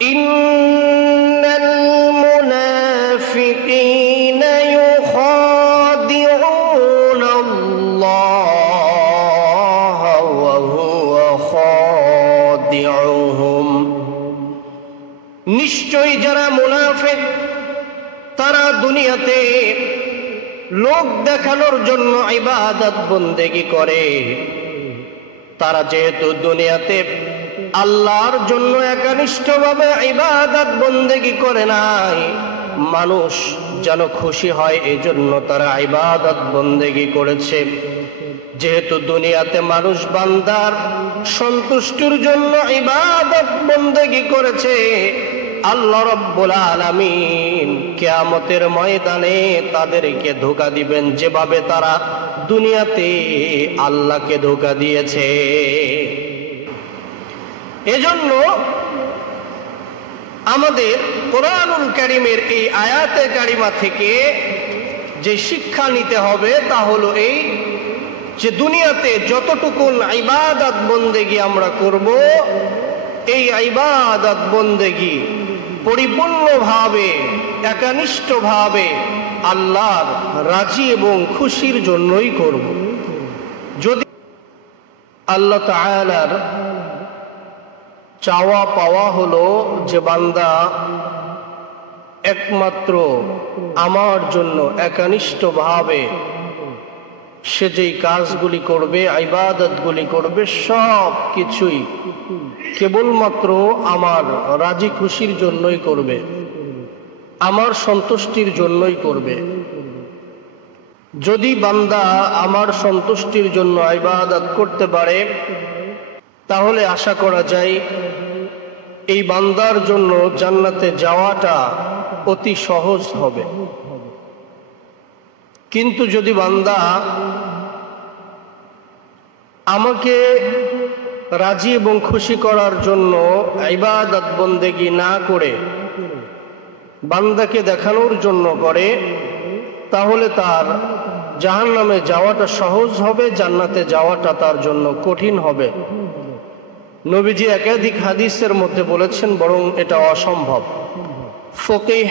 ইন্নাল মুনাফিকিনা ইউখাদিউনাল্লাহ ওয়া হুয়া খাদিউহুম। নিশ্চয়ই যারা মুনাফিক তারা দুনিয়াতে লোক দেখানোর জন্য ইবাদত বন্দেগি করে। তারা যেহেতু দুনিয়াতে আল্লাহর জন্য একনিষ্ঠভাবে ইবাদত বন্দেগি করে নাই, মানুষ যেন খুশি হয় এই জন্য তারা ইবাদত বন্দেগি করেছে। যেহেতু দুনিয়াতে মানুষ বান্দার সন্তুষ্টির জন্য ইবাদত বন্দেগি করেছে, আল্লাহ রাব্বুল আলামিন কিয়ামতের ময়দানে তাদেরকে ধোঁকা দিবেন যেভাবে তারা দুনিয়াতে আল্লাহকে ধোঁকা দিয়েছে। এজন্য আমাদের কোরআনুল কারীমের এই আয়াতে কারিমা থেকে যে শিক্ষা নিতে হবে তা হলো এই যে দুনিয়াতে যতটুকুন ইবাদত বন্দেগি আমরা করব, এই ইবাদত বন্দেগি পরিপূর্ণভাবে একনিষ্ঠভাবে আল্লাহর রাজি এবং খুশির জন্যই করব। যদি আল্লাহ তাআলার চাওয়া পাওয়া হলো যে বান্দা একমাত্র আমার জন্য একনিষ্ঠভাবে সে যেই কাজগুলি করবে, ইবাদতগুলি করবে, সব কিছুই কেবলমাত্র আমার রাজি খুশির জন্যই করবে, আমার সন্তুষ্টির জন্যই করবে। যদি বান্দা আমার সন্তুষ্টির জন্য ইবাদত করতে পারে, তাহলে আশা করা যায় এই বান্দার জন্য জান্নাতে যাওয়াটা অতি সহজ হবে। কিন্তু যদি বান্দা আমাকে রাজি এবং খুশি করার জন্য ইবাদত বন্দেগি না করে বান্দাকে দেখানোর জন্য করে, তাহলে তার জাহান্নামে যাওয়াটা সহজ হবে, জান্নাতে যাওয়াটা তার জন্য কঠিন হবে। নবীজি একাধিক হাদিসের মধ্যে বলেছেন বরং এটা অসম্ভব। ফকিহ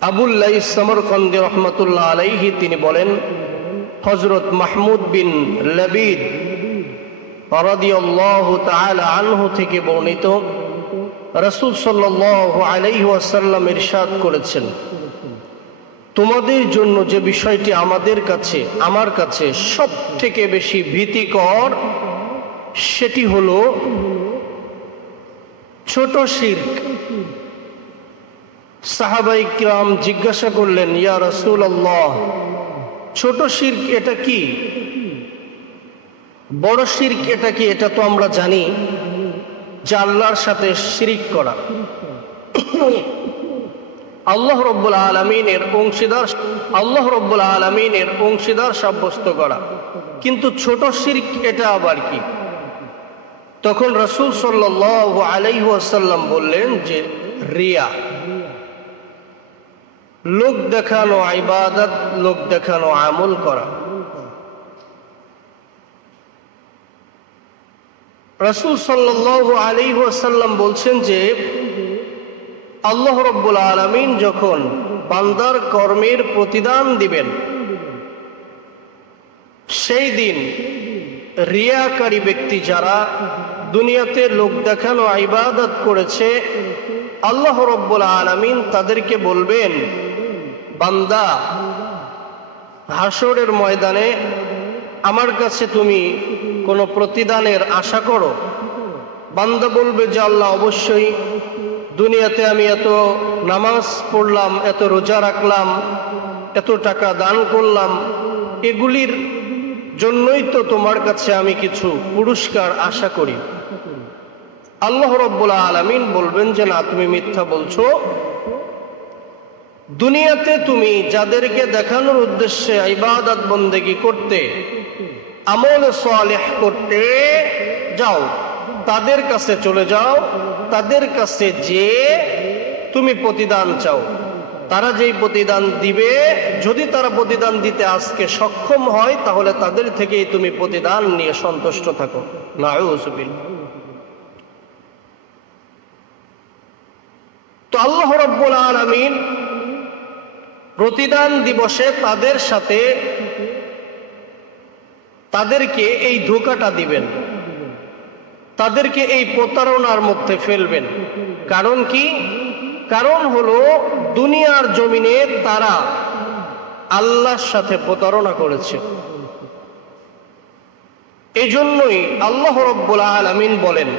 আবুল লাইস সমরকন্দি রহমাতুল্লাহ আলাইহি তিনি বলেন, হযরত মাহমুদ বিন লাবিদ রাদিয়াল্লাহু তাআলা আনহু থেকে বর্ণিত, রাসূল সাল্লাল্লাহু আলাইহি ওয়াসাল্লাম ইরশাদ করেছেন, তোমাদের জন্য যে বিষয়টি আমার কাছে সব থেকে বেশি ভীতিকর সেটি হলো ছোট শিরক। সাহাবায়ে কিরাম জিজ্ঞাসা করলেন, ইয়া রাসূলুল্লাহ, ছোট শিরক এটা কি, বড় শিরক এটা কি? এটা তো আমরা জানি যে আল্লাহর সাথে শিরিক করা, আল্লাহ রাব্বুল আলামিনের অংশীদার সাব্যস্ত করা। কিন্তু ছোট শিরক এটা আবার কি? তখন রাসূল সাল্লাল্লাহু আলাইহি ওয়াসাল্লাম বললেন যে রিয়া, লোক দেখানো ইবাদত, লোক দেখানো আমল করা। রাসূল সাল্লাল্লাহু আলাইহি ওয়াসাল্লাম বলছেন যে আল্লাহ রাব্বুল আলামিন যখন বান্দার কর্মের প্রতিদান দিবেন, সেই দিন রিয়াকারী ব্যক্তি যারা দুনিয়াতে লোক দেখানো ইবাদত করেছে, আল্লাহ রাব্বুল আলামিন তাদেরকে বলবেন, বান্দা হাসরের ময়দানে আমার কাছে তুমি কোনো প্রতিদানের আশা করো? বান্দা বলবে যে আল্লাহ, অবশ্যই, দুনিয়াতে আমি এত নামাজ পড়লাম, এত রোজা রাখলাম, এত টাকা দান করলাম, এগুলির জন্যই তো তোমার কাছে আমি কিছু পুরস্কার আশা করি। আল্লাহ রাব্বুল আলামিন বলবেন যে না, তুমি মিথ্যা বলছো। দুনিয়াতে তুমি যাদেরকে দেখানোর উদ্দেশ্যে ইবাদত বন্দেগি করতে, আমল সালেহ করতে যাও, তাদের কাছে চলে যাও, তাদের কাছে যে তুমি প্রতিদান চাও। তারা যেই প্রতিদান দিবে, যদি তারা প্রতিদান দিতে আজকে সক্ষম হয়, তাহলে তাদের থেকেই তুমি প্রতিদান নিয়ে সন্তুষ্ট থাকো। নাউযুবিল্লাহ। তো আল্লাহ রাব্বুল আলামিন প্রতিদান দিবসে তাদের সাথে তাদেরকে এই ধোঁকাটা দিবেন, তাদেরকে এই প্রতারণার মধ্যে ফেলবেন। কারণ কি? কারণ হলো দুনিয়ার জমিনে তারা আল্লাহর সাথে প্রতারণা করেছে। এজন্যই আল্লাহ রাব্বুল আলামিন বলেন,